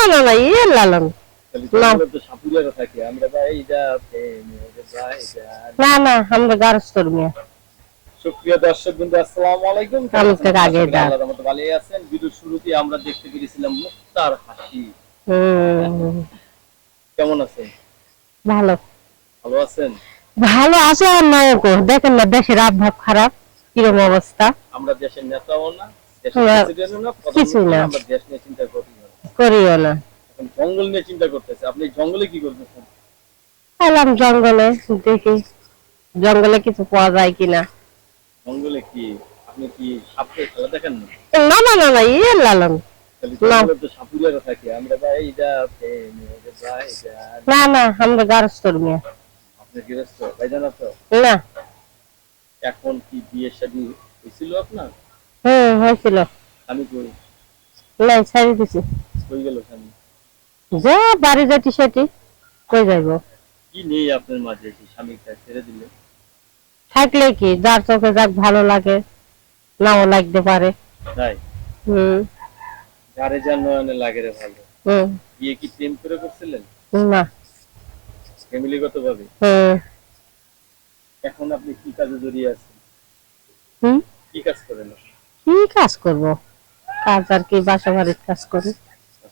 না না না ইয়ে লালন না। না না আমরা সুপ্রিয় দর্শক বিন্দু আসসালামু আলাইকুম। আগে দা। ভালোই আছেন। ভিডিওর শুরুতে আমরা দেখতে পেরেছিলাম মুক্তার হাসি। কেমন আছেন? ভালো। ভালো আছেন? ভালো আছে আর নায়কও দেখেন না দেশের আবহাওয়া খারাপ কীরকম অবস্থা? আমরা দেশের নেতাও না দেশের না, প্রেসিডেন্টও না। প্রধানমন্ত্রী না, আমরা দেশ নিয়ে চিন্তা করি না করিও না এখন জঙ্গল নিয়ে চিন্তা করতেছে আপনি জঙ্গলে কি করতেছেন? এলাম জঙ্গলে দেখি জঙ্গলে কিছু পাওয়া যায় কিনা। জঙ্গলে কি আপনি কি খেলা দেখেন না? না না না ইয়ে লালন। না। না না আমরা গারস কর্মী আপনি গৃহস্থ ভাইজান আছো? না। এখন কি বিয়ে শাদী হয়েছিল আপনার? হুম হয়েছিল। আমি কই? না ছাড়ি দিছি। কই গেল যা বাড়ি সেটি কই যাইব? কি নেই আপনার মাঝে? কি স্বামীটা ছেড়ে দিলে। থাকলে কি? যার চোখে যাক ভালো লাগে নাও লাগতে পারে। তাই? হুম। যার নয়নে লাগে রে ভালো। হুম। বিয়ে কি প্রেম করে করছিলেন? না। ফ্যামিলিগত ভাবে হুম। এখন আপনি কি কাজে জড়িয়ে আছেন? হুম? কি কাজ করেন? কি কাজ করব? কাজ আর কি বাসা বাড়ির কাজ করি।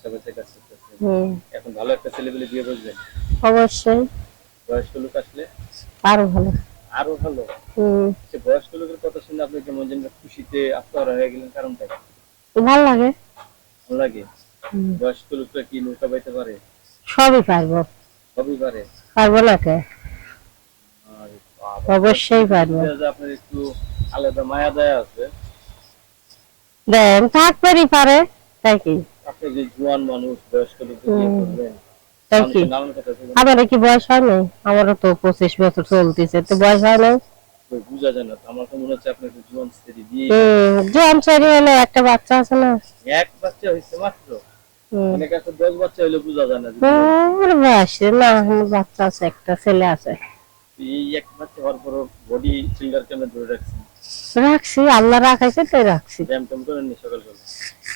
পাশাপাশি কাজ করতেছেন হুম। এখন ভালো একটা ছেলে পেলে বিয়ে করবেন অবশ্যই। বয়স্ক লোক আসলে আরও ভালো। আরও ভালো। হুম। সে বয়স্ক লোকের কথা শুনে আপনি কেমন যেন খুশিতে আত্মহারা হয়ে গেলেন কারণটা ভালো লাগে। ভালো লাগে? বয়স্ক লোকরা কি নৌকা পাইতে পারে? সবই পারব। সবই পারে? পারব না কে? অবশ্যই পারব। আপনার একটু আলাদা মায়া দয়া আছে। দেন থাকতেই পারে তাই কি? আপনি যে জোয়ান মানুষ বয়স্ক লোক তাই কি? আমার কি বয়স হয় নাই আমারও তো পঁচিশ বছর চলতেছে তো বয়স হয় কই বোঝা যায় না আমার তো মনে হচ্ছে আপনার একটু জোয়ান স্ত্রী বিয়ে হম ছেড়ে হলে একটা বাচ্চা আছে না? এক বাচ্চা হয়েছে মাত্র। অনেক আছে দশ বাচ্চা হইলে বোঝা যায় না বয়স না বাচ্চা আছে একটা ছেলে আছে। এই এক বাচ্চা হওয়ার পর বডি ফিঙ্গার কেমন ধরে রাখছেন? রাখছি আল্লাহ রাখাইছে তাই রাখছি। ব্যায়াম ট্যাম করেননি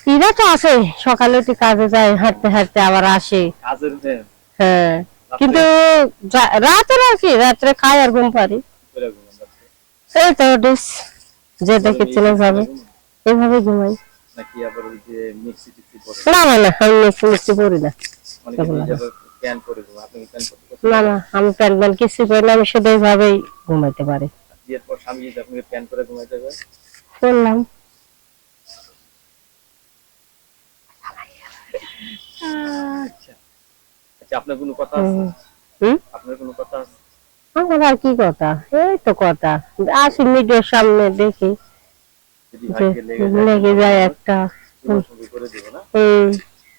এরা তো আছে সকালে উঠে কাজে যায় হাঁটতে হাঁটতে আবার আসে। হ্যাঁ কিন্তু রাতে কি রাত্রে খাই আর ঘুম পারি। এই তো ডিস যে দেখেছিল ভাবে এইভাবে ঘুমাই। নাকি আবার ওই যে মিক্সি টিক্সি করে না না না আমি মিক্সি মিক্সি না। প্যান করে প্যান করতে পছন্দ না না আমি প্যান্ট প্যান্ট কিছু করি না আমি শুধু এইভাবেই ঘুমাইতে পারি। বিয়ের পর স্বামী যদি আপনাকে প্যান করে ঘুমাইতে হবে করলাম আচ্ছা আচ্ছা আপনার কোনো কথা আছে? হুম। আপনার কোনো কথা আছে? আমার আর কি কথা? এই তো কথা। আসি মিডিয়ার সামনে দেখি। লেগে যায় একটা। জীবন সঙ্গী করে দিব না? হুম।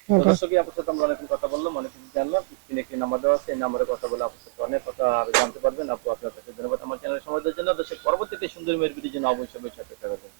দর্শকই আপনার সাথে আমরা অনেকক্ষণ কথা বললাম অনেক কিছু জানলাম। স্ক্রিনে একটি নাম্বার দেওয়া আছে এই নাম্বারে কথা বলে আপনার সাথে অনেক কথা জানতে পারবেন। আপু আপনার কাছে ধন্যবাদ। আমার চ্যানেলের সময় দেওয়ার জন্য দর্শক পরবর্তীতে সুন্দর মেয়ের ভিডিওর জন্য অবশ্যই অবশ্যই সাথে থাকবেন।